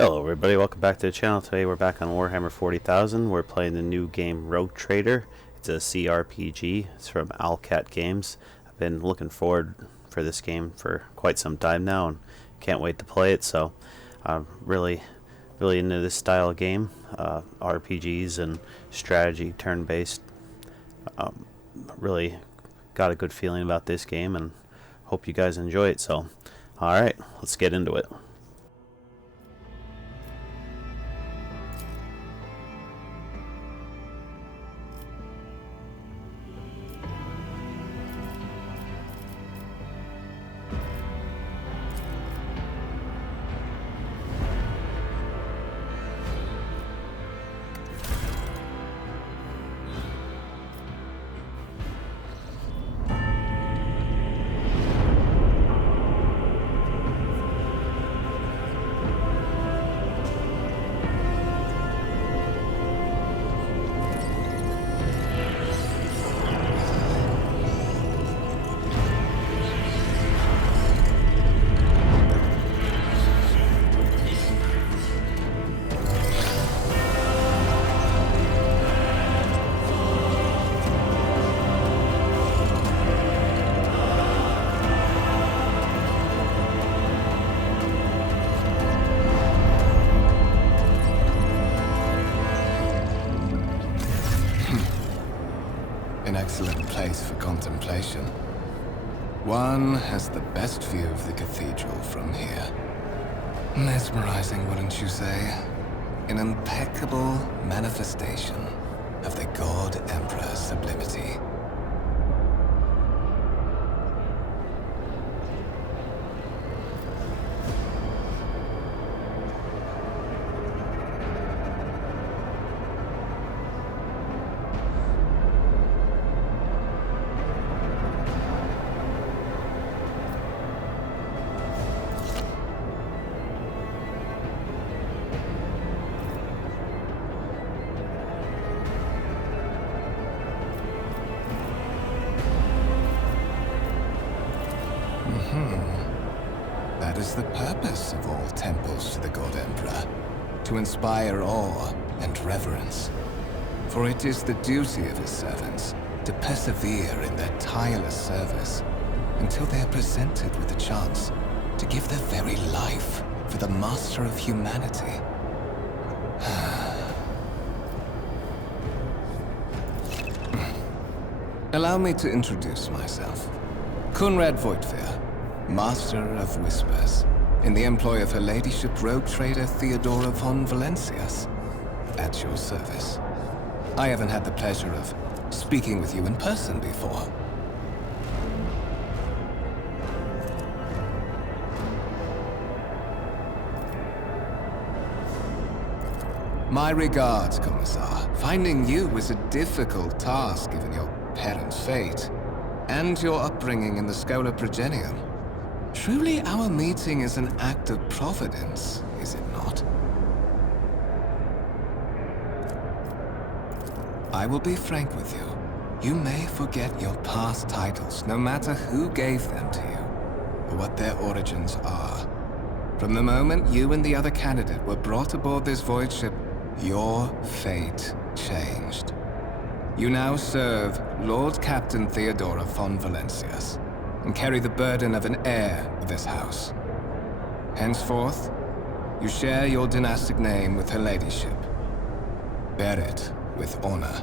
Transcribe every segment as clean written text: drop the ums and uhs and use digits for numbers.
Hello everybody, welcome back to the channel. Today we're back on Warhammer 40,000. We're playing the new game Rogue Trader. It's a CRPG. It's from OwlCats Games. I've been looking forward for this game for quite some time now and can't wait to play it. So I'm really into this style of game. RPGs and strategy, turn-based. Really got a good feeling about this game and hope you guys enjoy it. So alright, let's get into it. An excellent place for contemplation. One has the best view of the cathedral from here. Mesmerizing, wouldn't you say? An impeccable manifestation of the God Emperor's sublimity. That is the purpose of all temples to the God Emperor, to inspire awe and reverence. For it is the duty of his servants to persevere in their tireless service until they are presented with the chance to give their very life for the master of humanity. Allow me to introduce myself. Conrad Voigtveer, Master of Whispers, in the employ of Her Ladyship Rogue Trader Theodora von Valencias. At your service. I haven't had the pleasure of speaking with you in person before. My regards, Commissar. Finding you was a difficult task given your parents' fate and your upbringing in the Schola Progenium. Truly, our meeting is an act of providence, is it not? I will be frank with you. You may forget your past titles, no matter who gave them to you, or what their origins are. From the moment you and the other candidate were brought aboard this void ship, your fate changed. You now serve Lord Captain Theodora von Valencias, and carry the burden of an heir of this house. Henceforth, you share your dynastic name with Her Ladyship. Bear it with honor.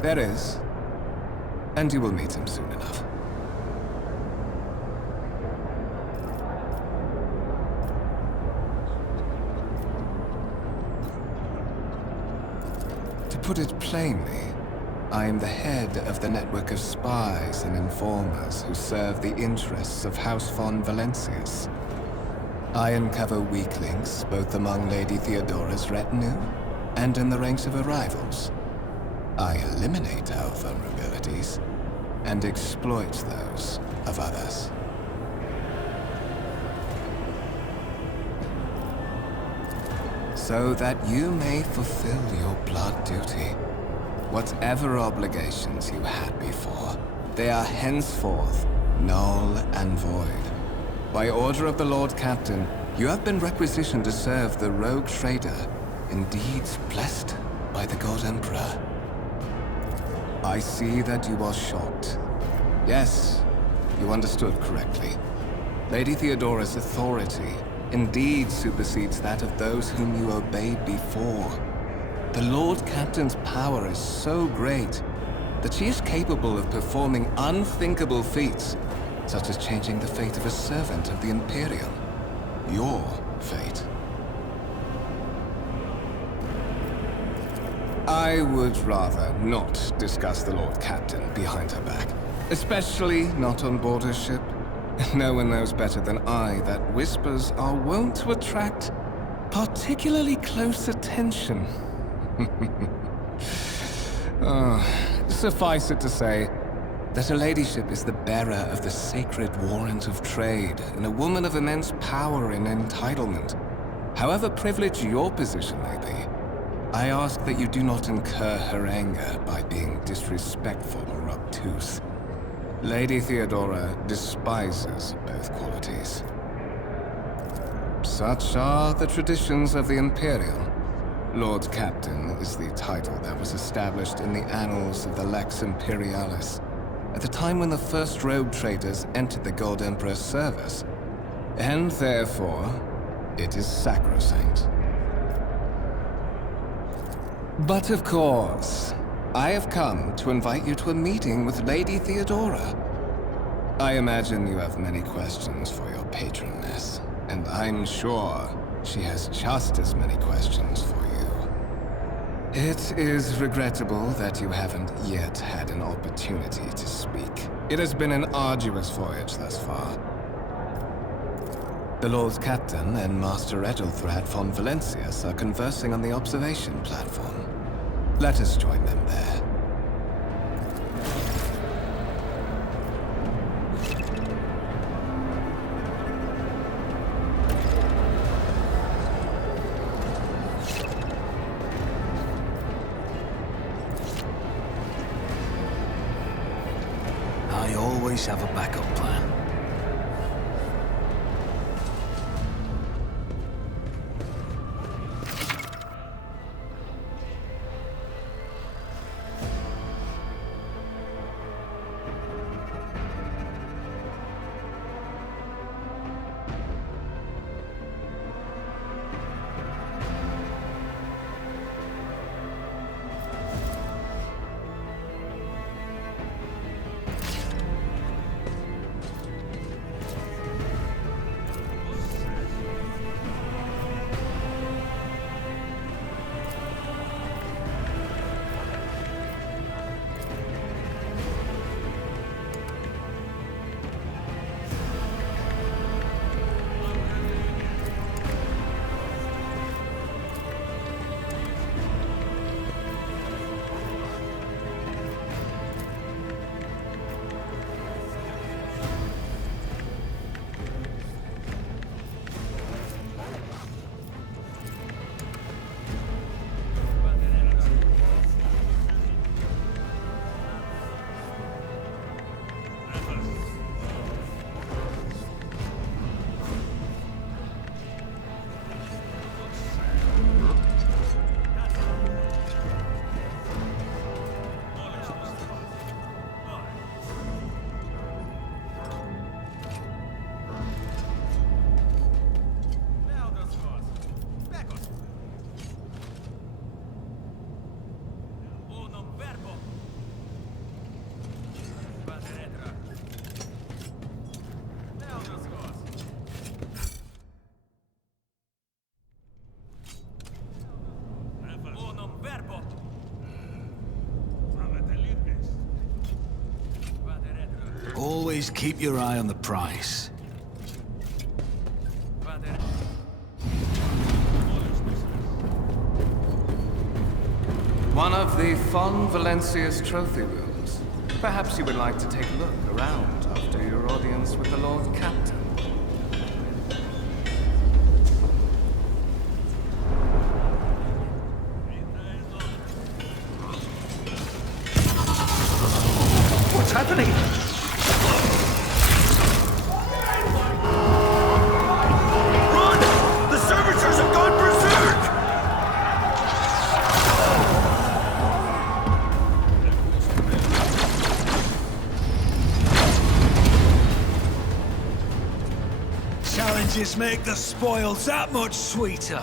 There is, and you will meet him soon enough. To put it plainly, I am the head of the network of spies and informers who serve the interests of House von Valencias. I uncover weak links both among Lady Theodora's retinue and in the ranks of her rivals. I eliminate our vulnerabilities and exploit those of others. So that you may fulfill your blood duty. Whatever obligations you had before, they are henceforth null and void. By order of the Lord Captain, you have been requisitioned to serve the rogue trader, indeed blessed by the God Emperor. I see that you are shocked. Yes, you understood correctly. Lady Theodora's authority indeed supersedes that of those whom you obeyed before. The Lord Captain's power is so great that she is capable of performing unthinkable feats, such as changing the fate of a servant of the Imperium. Your fate. I would rather not discuss the Lord Captain behind her back, especially not on board her ship. No one knows better than I that whispers are wont to attract particularly close attention. Suffice it to say that her ladyship is the bearer of the sacred warrant of trade and a woman of immense power and entitlement. However privileged your position may be, I ask that you do not incur her anger by being disrespectful or obtuse. Lady Theodora despises both qualities. Such are the traditions of the Imperium. Lord Captain is the title that was established in the annals of the Lex Imperialis at the time when the first rogue traders entered the God Emperor's service, and therefore, it is sacrosanct. But of course, I have come to invite you to a meeting with Lady Theodora. I imagine you have many questions for your patroness, and I'm sure she has just as many questions for you. It is regrettable that you haven't yet had an opportunity to speak. It has been an arduous voyage thus far. The Lord Captain and Master Edelthrad von Valencius are conversing on the observation platform. Let us join them there. I always have a backup plan. Always keep your eye on the price. One of the Von Valencius trophy rooms. Perhaps you would like to take a look around after your audience with the Lord Captain. What's happening? Run! The servitors have gone berserk! Challenges make the spoils that much sweeter.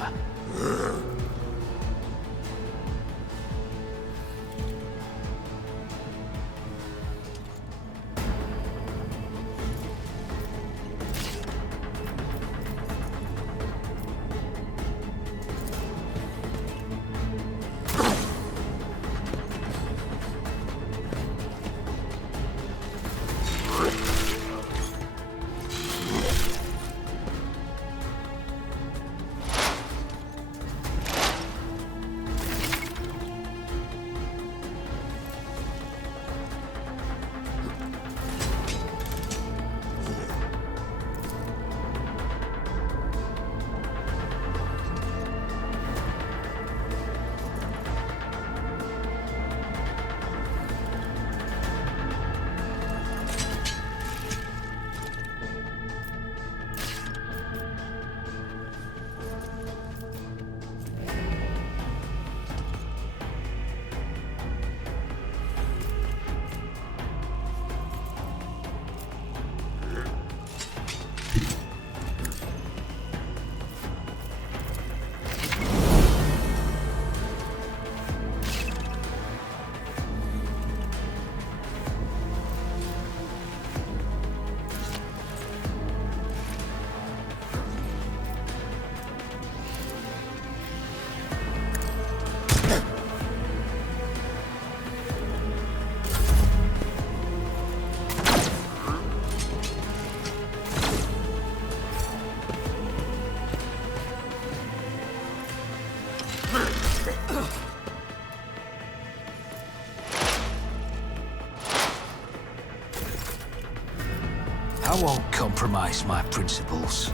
I won't compromise my principles.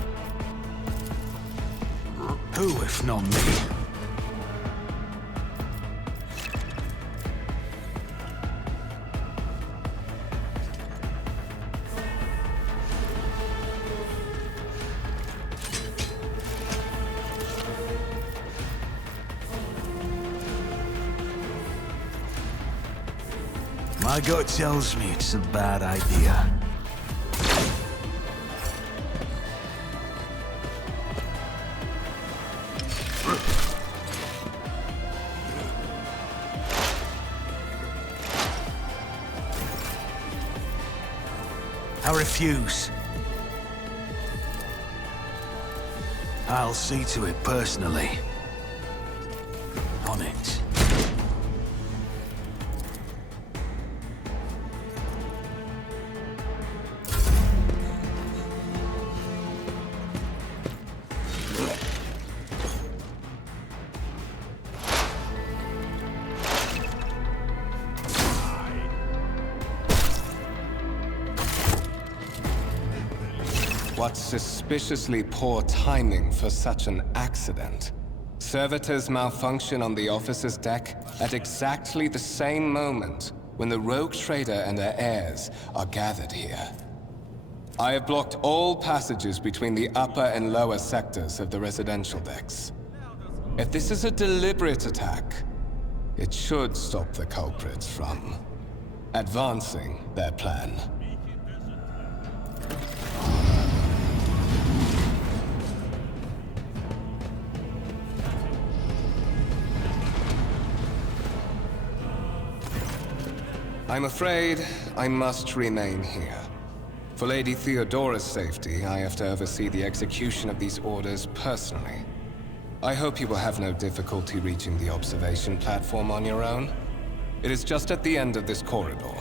Who, if not me? My gut tells me it's a bad idea. I refuse. I'll see to it personally. On it. What suspiciously poor timing for such an accident. Servitors malfunction on the officer's deck at exactly the same moment when the rogue trader and her heirs are gathered here. I have blocked all passages between the upper and lower sectors of the residential decks. If this is a deliberate attack, it should stop the culprits from advancing their plan. I'm afraid I must remain here. For Lady Theodora's safety, I have to oversee the execution of these orders personally. I hope you will have no difficulty reaching the observation platform on your own. It is just at the end of this corridor.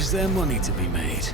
Is there money to be made?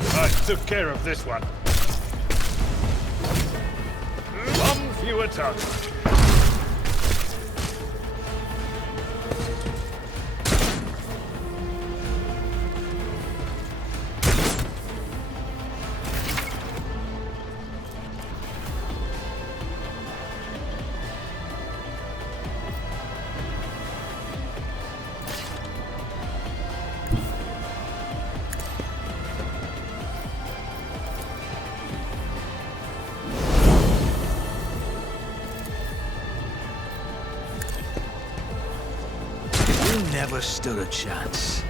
I took care of this one. One fewer tongue. Never stood a chance.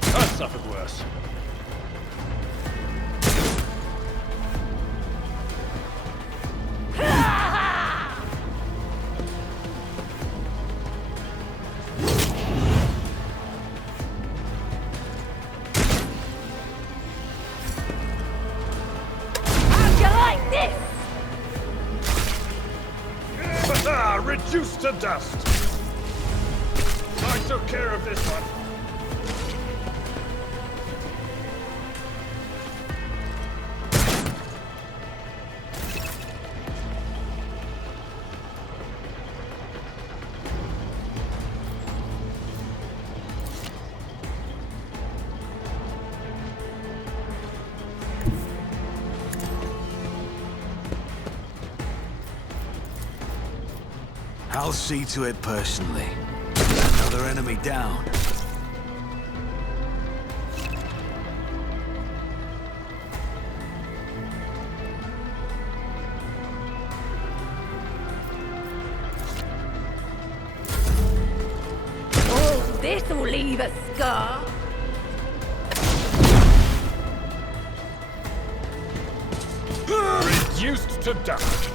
I suffered worse. Reduced to dust. I took care of this one. I'll see to it personally. Another enemy down. Oh, this'll leave a scar. Reduced to dust.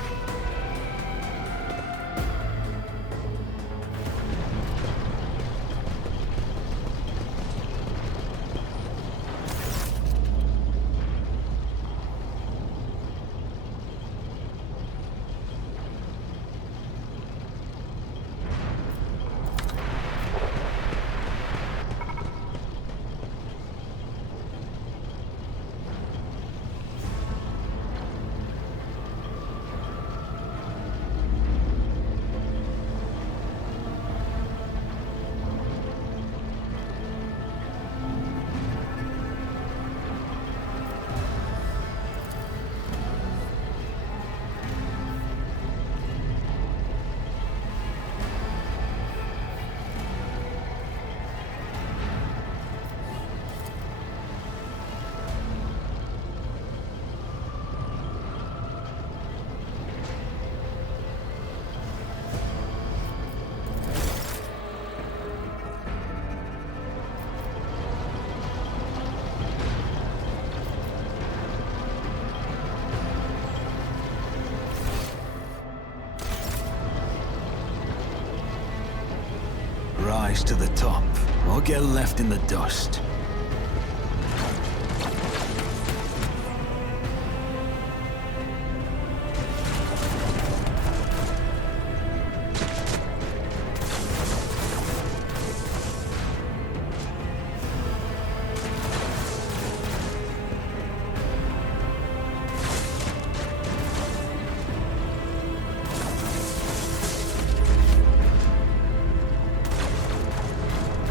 Rise to the top, or get left in the dust.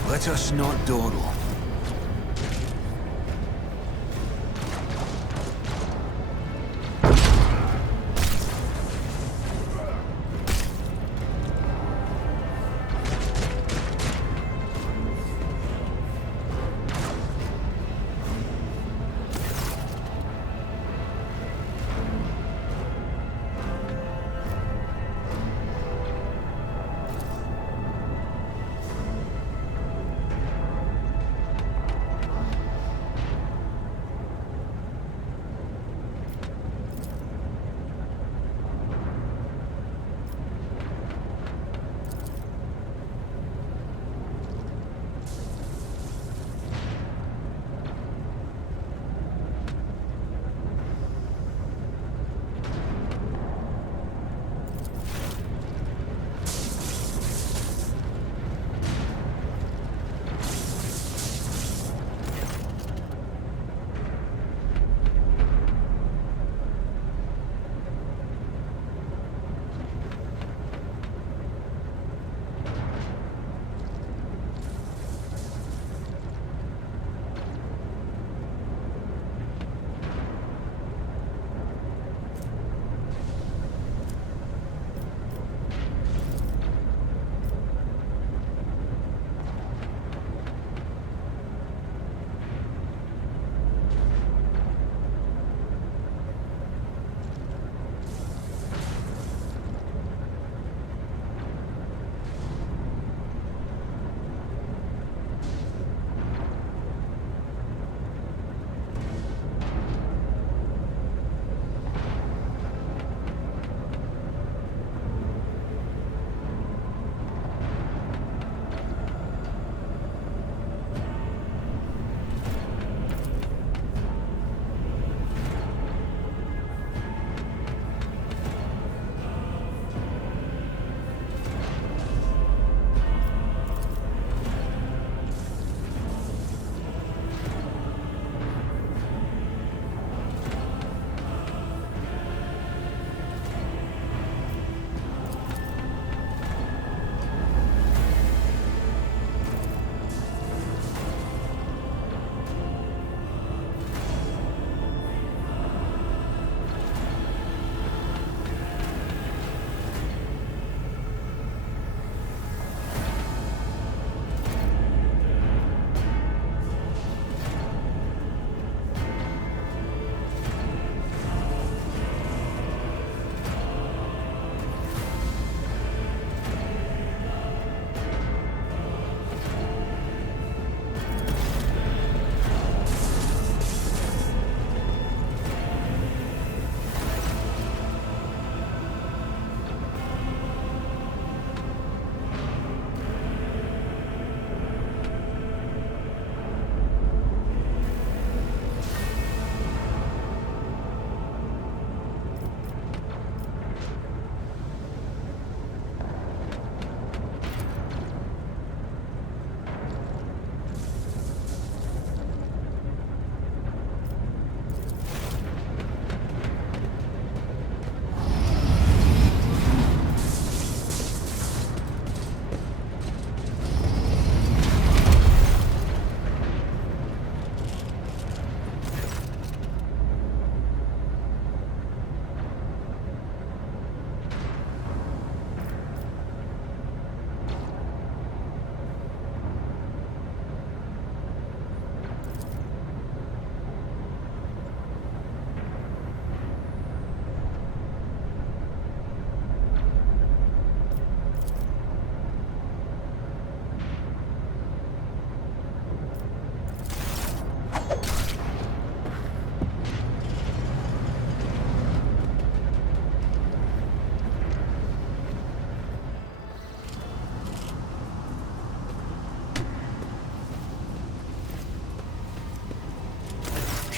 Let us not dawdle.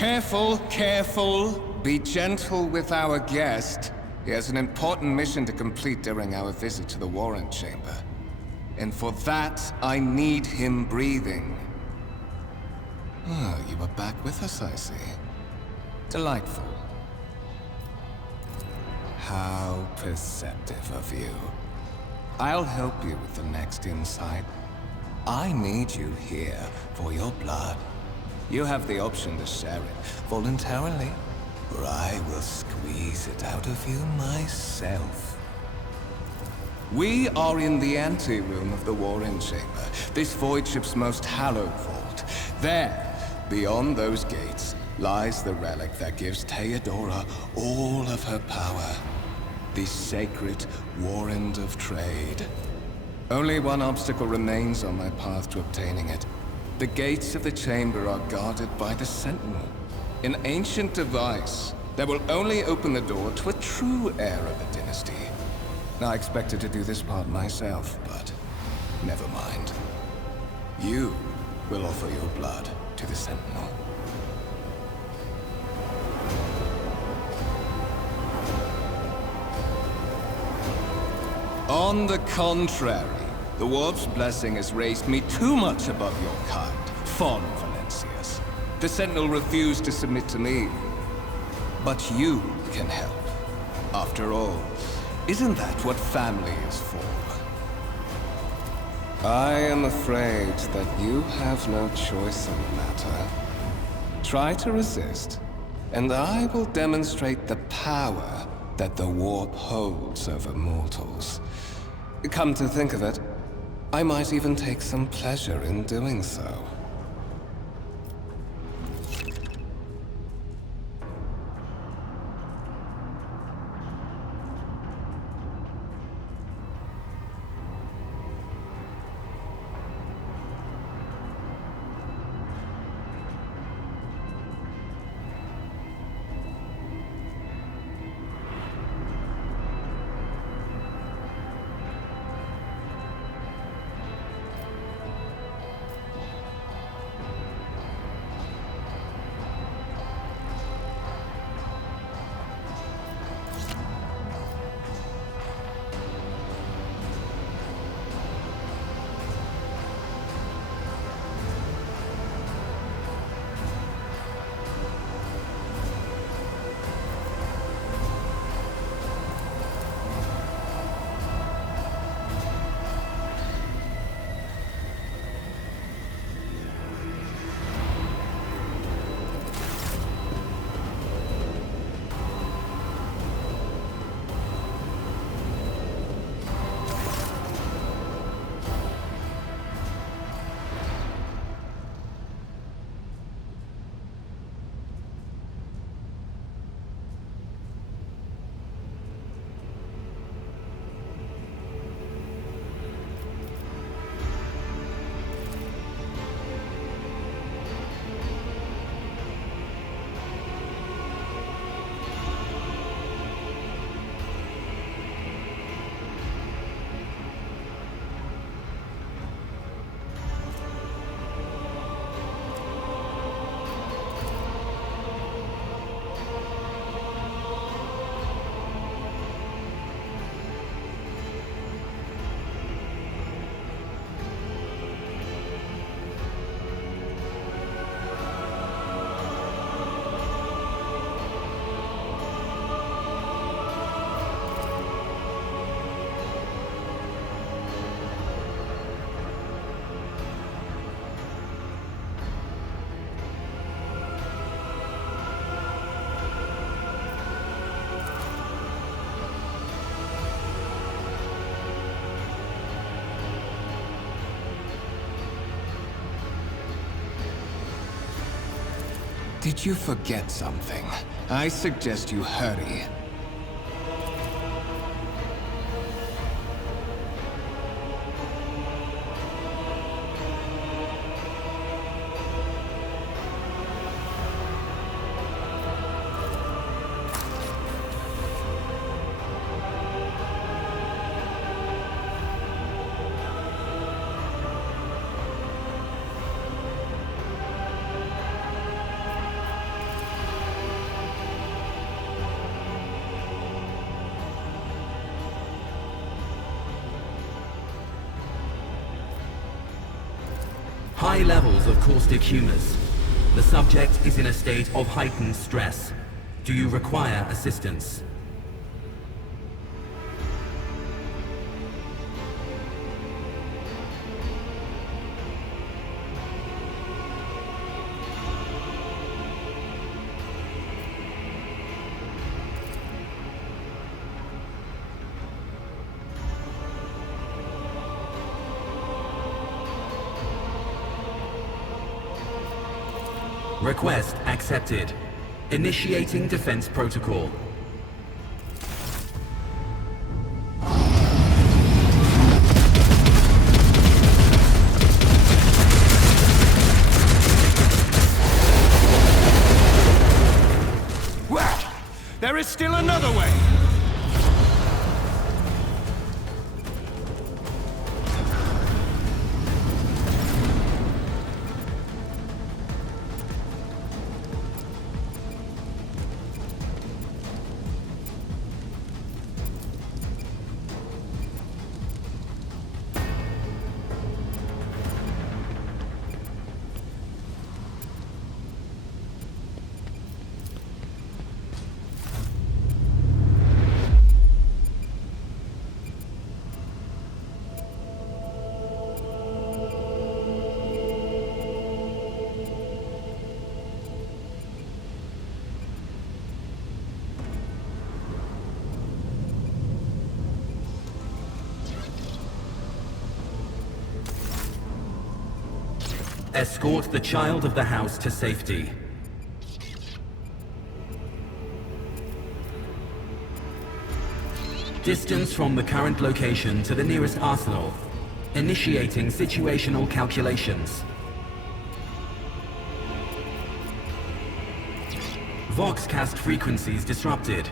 Careful, careful. Be gentle with our guest. He has an important mission to complete during our visit to the Warrant Chamber. And for that, I need him breathing. Oh, you are back with us, I see. Delightful. How perceptive of you. I'll help you with the next insight. I need you here for your blood. You have the option to share it voluntarily, or I will squeeze it out of you myself. We are in the anteroom of the Warren Chamber, this void ship's most hallowed vault. There, beyond those gates, lies the relic that gives Theodora all of her power. The sacred Warrant of Trade. Only one obstacle remains on my path to obtaining it. The gates of the chamber are guarded by the Sentinel, an ancient device that will only open the door to a true heir of the dynasty. I expected to do this part myself, but never mind. You will offer your blood to the Sentinel. On the contrary, the Warp's blessing has raised me too much above your kind, Fon Valencius. The Sentinel refused to submit to me. But you can help. After all, isn't that what family is for? I am afraid that you have no choice in the matter. Try to resist, and I will demonstrate the power that the Warp holds over mortals. Come to think of it, I might even take some pleasure in doing so. Did you forget something? I suggest you hurry. high levels of caustic humors. The subject is in a state of heightened stress. Do you require assistance? Request accepted. Initiating defense protocol. Well, there is still another way. Escort the child of the house to safety. Distance from the current location to the nearest arsenal. Initiating situational calculations. Voxcast frequencies disrupted.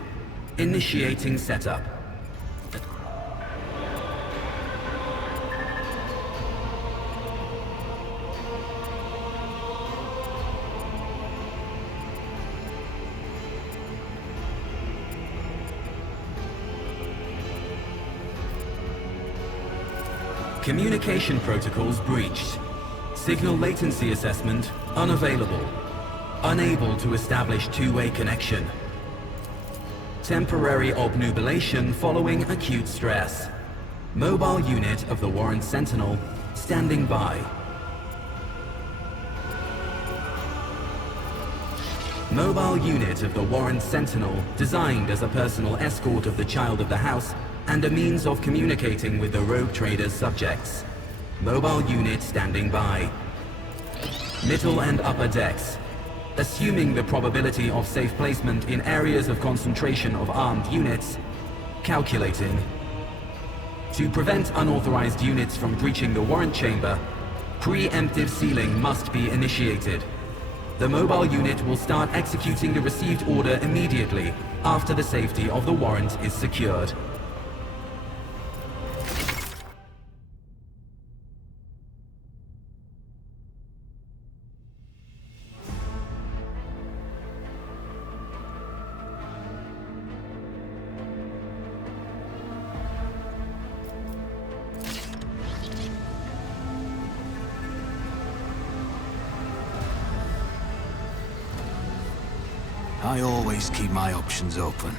Initiating setup. Communication protocols breached. Signal latency assessment unavailable. Unable to establish two-way connection. Temporary obnubilation following acute stress. Mobile unit of the Warren Sentinel standing by. Mobile unit of the Warren Sentinel designed as a personal escort of the child of the house and a means of communicating with the rogue trader's subjects. Mobile unit standing by. Middle and upper decks. Assuming the probability of safe placement in areas of concentration of armed units. Calculating. To prevent unauthorized units from breaching the warrant chamber, preemptive sealing must be initiated. The mobile unit will start executing the received order immediately after the safety of the warrant is secured. I always keep my options open.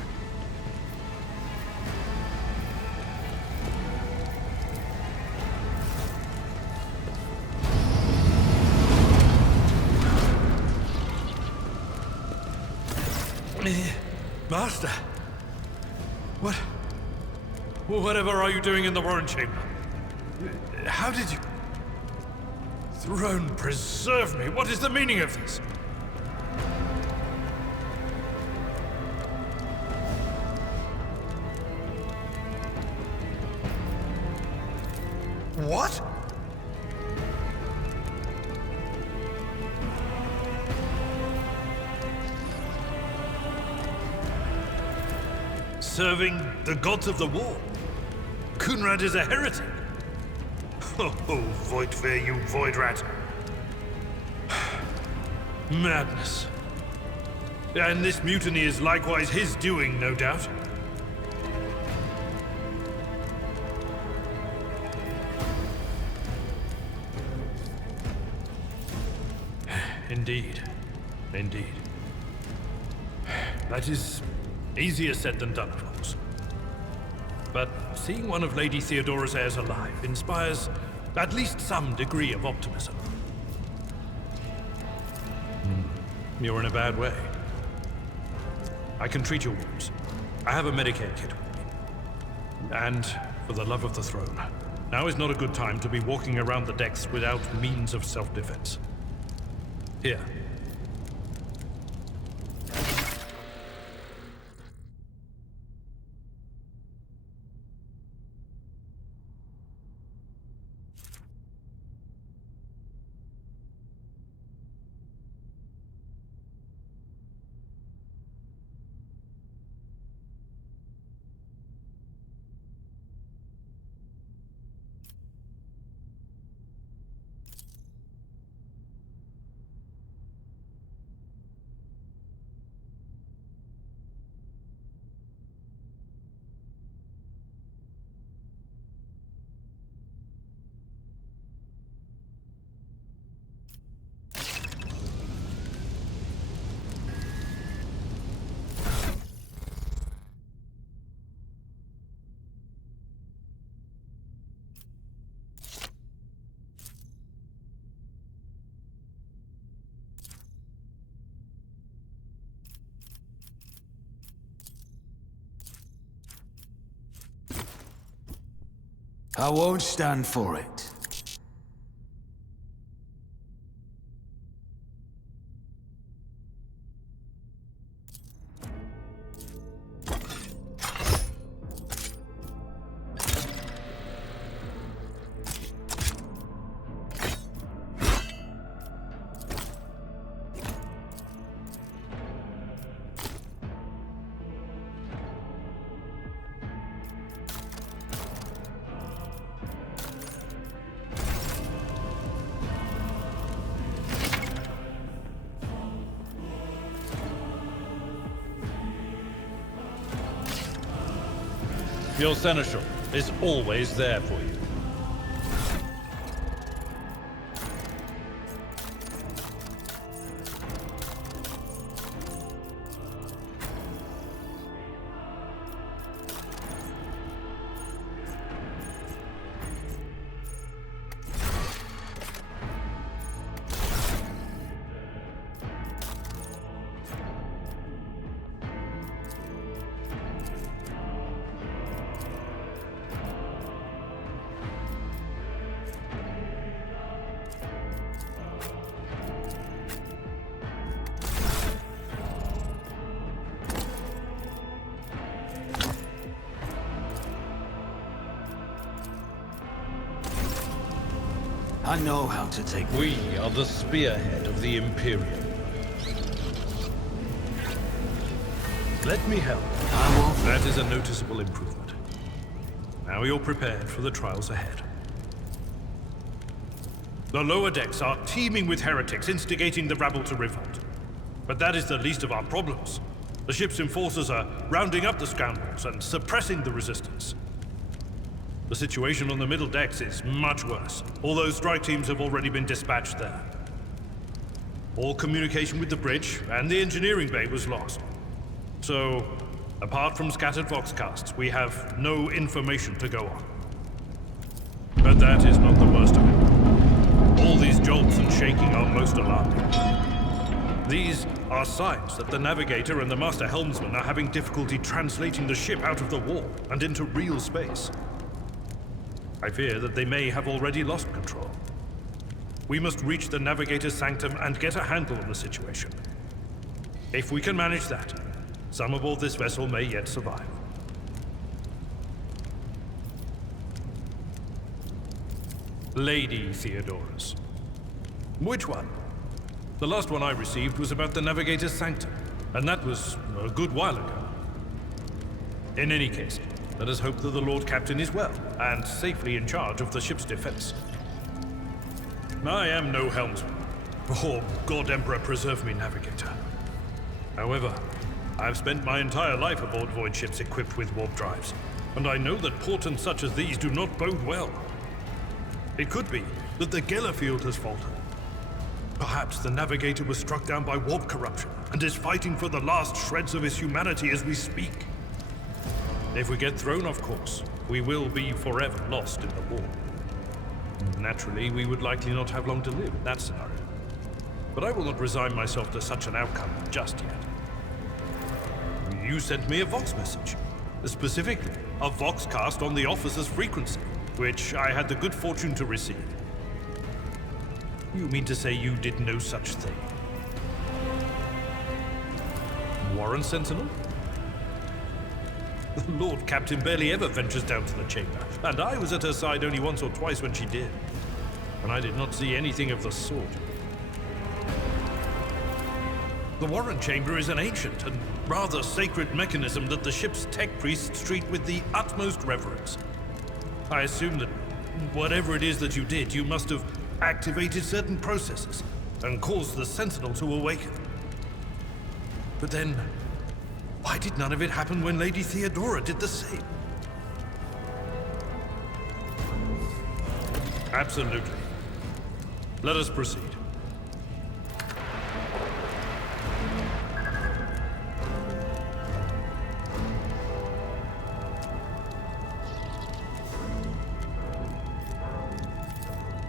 Master! What? Whatever are you doing in the warrant chamber? How did you... Throne preserve me! What is the meaning of this? What? Serving the gods of the war? Kunrad is a heretic. Oh, Voidfear, you void rat. Madness. And this mutiny is likewise his doing, no doubt. Indeed. Indeed. That is easier said than done, of course. But seeing one of Lady Theodora's heirs alive inspires at least some degree of optimism. You're in a bad way. I can treat your wounds. I have a Medicaid kit with me. And, for the love of the throne, now is not a good time to be walking around the decks without means of self-defense. Here. I won't stand for it. Your seneschal is always there for you. I know how to take... We are the spearhead of the Imperium. Let me help. That is a noticeable improvement. Now you're prepared for the trials ahead. The lower decks are teeming with heretics instigating the rabble to revolt. But that is the least of our problems. The ship's enforcers are rounding up the scoundrels and suppressing the resistance. The situation on the middle decks is much worse, although strike teams have already been dispatched there. All communication with the bridge and the engineering bay was lost. So, apart from scattered voxcasts, we have no information to go on. But that is not the worst of it. All these jolts and shaking are most alarming. These are signs that the navigator and the master helmsman are having difficulty translating the ship out of the warp and into real space. I fear that they may have already lost control. We must reach the navigator's sanctum and get a handle on the situation. If we can manage that, some aboard this vessel may yet survive. Lady Theodora's. Which one? The last one I received was about the navigator's sanctum, and that was a good while ago. In any case, let us hope that the Lord Captain is well, and safely in charge of the ship's defense. I am no helmsman, or God Emperor preserve me, navigator. However, I have spent my entire life aboard void ships equipped with warp drives, and I know that portents such as these do not bode well. It could be that the Gellerfield has faltered. Perhaps the Navigator was struck down by warp corruption and is fighting for the last shreds of his humanity as we speak. If we get thrown off course, we will be forever lost in the war. Naturally, we would likely not have long to live in that scenario. But I will not resign myself to such an outcome just yet. You sent me a Vox message. Specifically, a Vox cast on the officer's frequency, which I had the good fortune to receive. You mean to say you did no such thing? Warren Sentinel? The Lord Captain barely ever ventures down to the chamber, and I was at her side only once or twice when she did. And I did not see anything of the sort. The Warren Chamber is an ancient and rather sacred mechanism that the ship's tech priests treat with the utmost reverence. I assume that whatever it is that you did, you must have activated certain processes and caused the Sentinel to awaken. But then, why did none of it happen when Lady Theodora did the same? Absolutely. Let us proceed.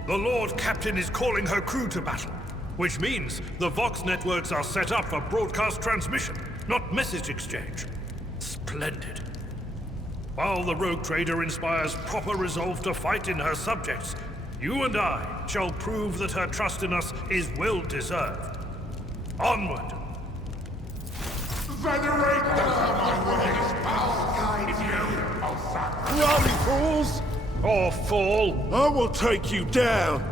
The Lord Captain is calling her crew to battle, which means the Vox networks are set up for broadcast transmission, not message exchange. Splendid. While the rogue trader inspires proper resolve to fight in her subjects, you and I shall prove that her trust in us is well deserved. Onward! Venerate the my ways, I'll guide you. Rally, fools! Or fall! I will take you down!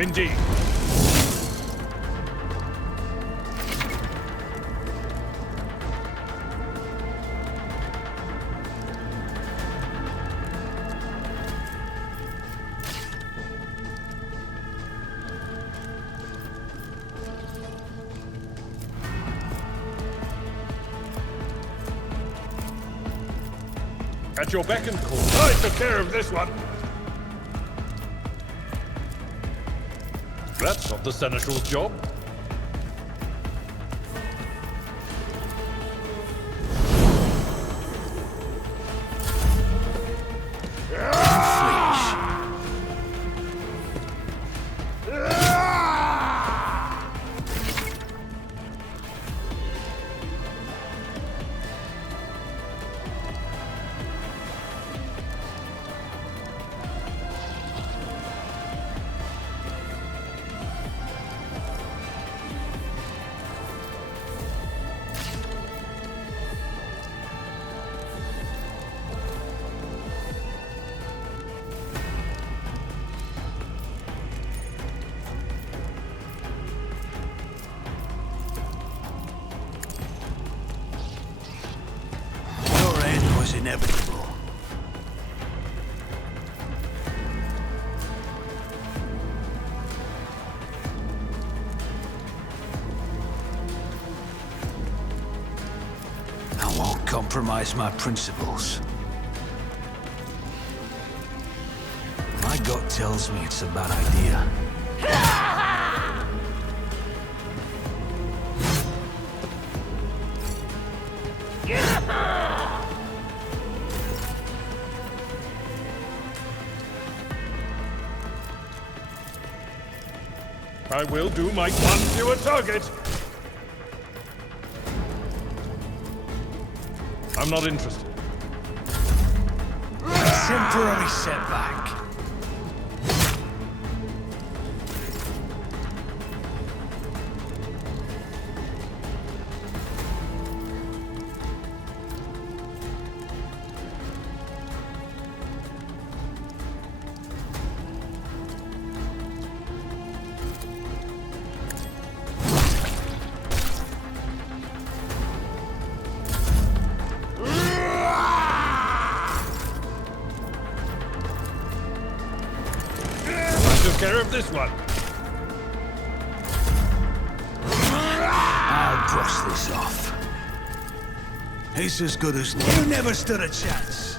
Indeed. At your beck and call. I took care of this one. That's not the Seneschal's job. Inevitable. compromise my principles. My gut tells me it's a bad idea. I will do my one to a target. I'm not interested. Temporary setback. Took care of this one. I'll brush this off. It's as good as new. You never stood a chance.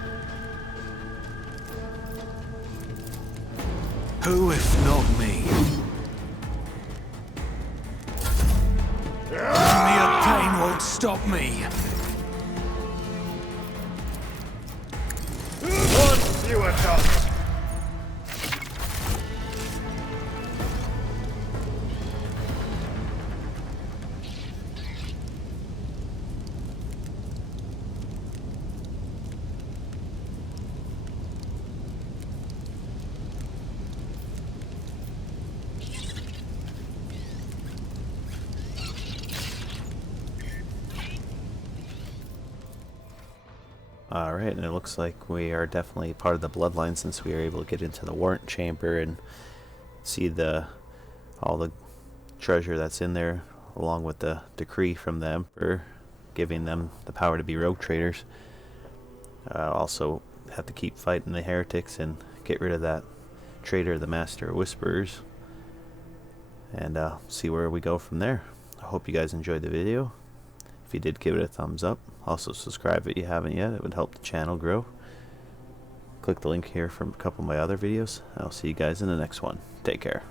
Who if not me? Mere pain won't stop me. One fewer target. Alright, and it looks like we are definitely part of the bloodline, since we are able to get into the warrant chamber and see all the treasure that's in there, along with the decree from the Emperor giving them the power to be rogue traders. Also have to keep fighting the heretics and get rid of that traitor, the Master of Whisperers, and see where we go from there. I hope you guys enjoyed the video. If you did, give it a thumbs up. Also subscribe if you haven't yet. It would help the channel grow. Click the link here from a couple of my other videos. I'll see you guys in the next one. Take care.